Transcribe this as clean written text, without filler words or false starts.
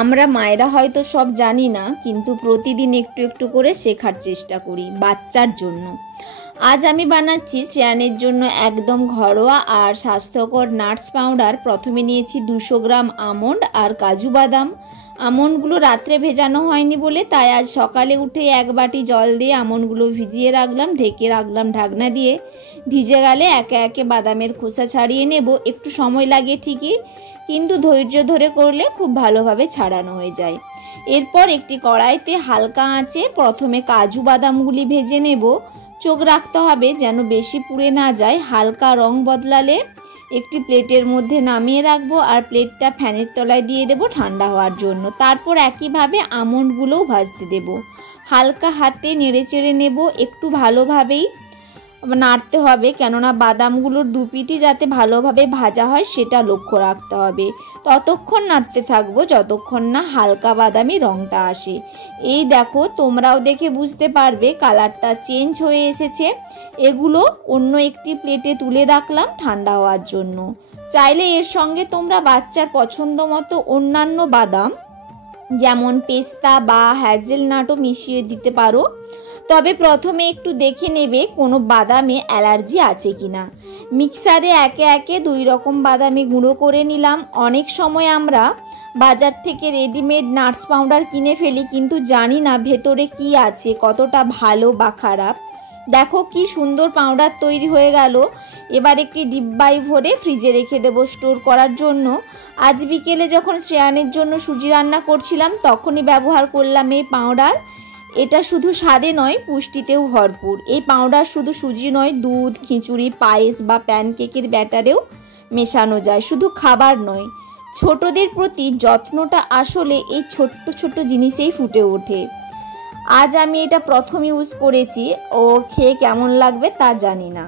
আমরা মায়েরা হয়তো সব জানি না, কিন্তু প্রতিদিন একটু একটু করে শেখার চেষ্টা করি বাচ্চার জন্য। আজ আমি বানাচ্ছি শ্রেয়ানের জন্য একদম ঘরোয়া আর স্বাস্থ্যকর নাটস পাউডার। প্রথমে নিয়েছি 200 গ্রাম আমন্ড আর কাজু বাদাম। আমন্ডগুলো রাত্রে ভেজানো হয়নি বলে তাই আজ সকালে উঠে 1 বাটি জল দিয়ে আমন্ডগুলো ভিজিয়ে রাখলাম, ঢেকে রাখলাম ঢাকনা দিয়ে। ভিজে গেলে একে একে বাদামের খোসা ছাড়িয়ে নেব। একটু সময় লাগে ঠিকই, কিন্তু ধৈর্য ধরে করলে খুব ভালোভাবে ছাড়ানো হয়ে যায়। এরপর একটি কড়াইতে হালকা আঁচে প্রথমে কাজু বাদামগুলি ভেজে নেব। চোখ রাখতে হবে যেন বেশি পুড়ে না যায়। হালকা রং বদলালে একটি প্লেটের মধ্যে নামিয়ে রাখবো আর প্লেটটা ফ্যানের তলায় দিয়ে দেব ঠান্ডা হওয়ার জন্য। তারপর একইভাবে আমন্ডগুলোও ভাজতে দেব। হালকা হাতে নেড়ে চেড়ে নেব, একটু ভালোভাবেই নাড়তে হবে, কেননা বাদামগুলোর দুপিটি যাতে ভালোভাবে ভাজা হয় সেটা লক্ষ্য রাখতে হবে। ততক্ষণ নাড়তে থাকবো যতক্ষণ না হালকা বাদামি রঙটা আসে। এই দেখো, তোমরাও দেখে বুঝতে পারবে কালারটা চেঞ্জ হয়ে এসেছে। এগুলো অন্য একটি প্লেটে তুলে রাখলাম ঠান্ডা হওয়ার জন্য। চাইলে এর সঙ্গে তোমরা বাচ্চার পছন্দ মতো অন্যান্য বাদাম যেমন পেস্তা বা হ্যাজেলনাটও মিশিয়ে দিতে পারো। তবে প্রথমে একটু দেখে নেবে কোনো বাদামে অ্যালার্জি আছে কিনা। মিক্সারে একে একে 2 রকম বাদামি গুঁড়ো করে নিলাম। অনেক সময় আমরা বাজার থেকে রেডিমেড নাটস পাউডার কিনে ফেলি, কিন্তু জানি না ভেতরে কি আছে, কতটা ভালো বা খারাপ। দেখো কি সুন্দর পাউডার তৈরি হয়ে গেল। এবার একটি ডিব্বায় ভরে ফ্রিজে রেখে দেবো স্টোর করার জন্য। আজ বিকেলে যখন শ্রেয়ানের জন্য সুজি রান্না করছিলাম তখনই ব্যবহার করলাম এই পাউডার। এটা শুধু স্বাদে নয়, পুষ্টিতেও ভরপুর। এই পাউডার শুধু সুজি নয়, দুধ, খিচুড়ি, পায়েস বা প্যানকেকের ব্যাটারেও মেশানো যায়। শুধু খাবার নয়, ছোটদের প্রতি যত্নটা আসলে এই ছোট্ট ছোট্ট জিনিসেই ফুটে ওঠে। আজ আমি এটা প্রথম ইউজ করেছি, ও খেয়ে কেমন লাগবে তা জানি না।